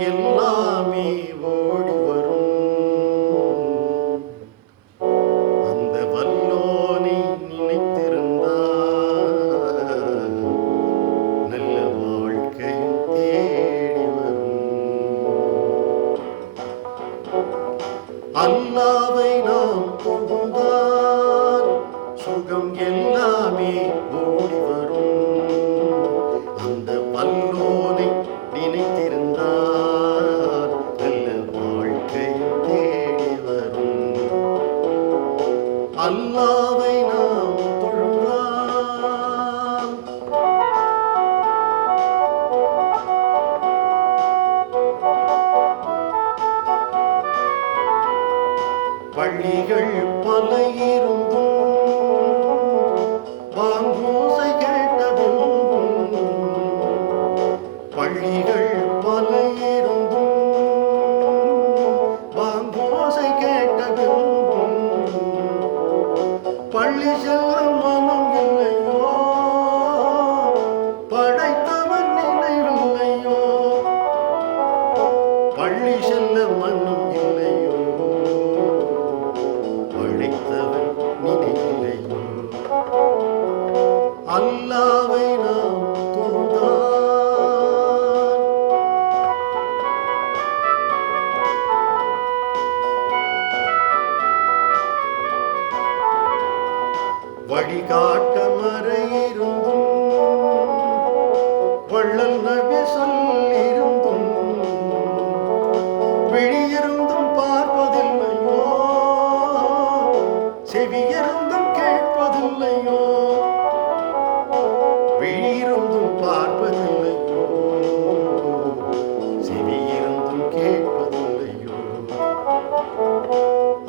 எல்லாமே ஓ வழிகள் பல இருந்தும் பாங்கூசை கேட்டதும் வழிகள் பல இருந்தும் பாங்கூசை கேட்டதும் பள்ளி செல்ல அல்லாவை நாம் வழிகாட்ட மறையிருந்தும் வள்ளல் நபி சொல்லிருந்தும் விழியிருந்தும் பார்ப்பதில்லையோ? செவியிருந்தும்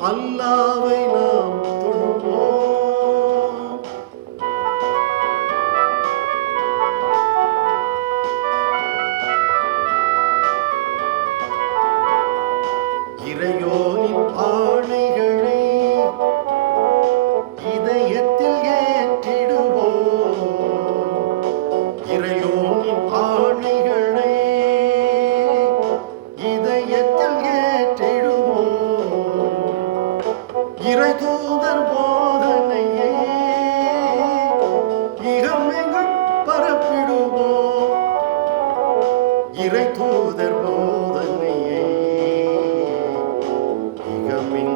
அல்லாவை நாம் தொழுவோம். இறையோ அமுதர் போதனையே. இகமெங்கும் பரப்பிடுவோம் இறை தூதர் போதனையே. இகமெங்கும்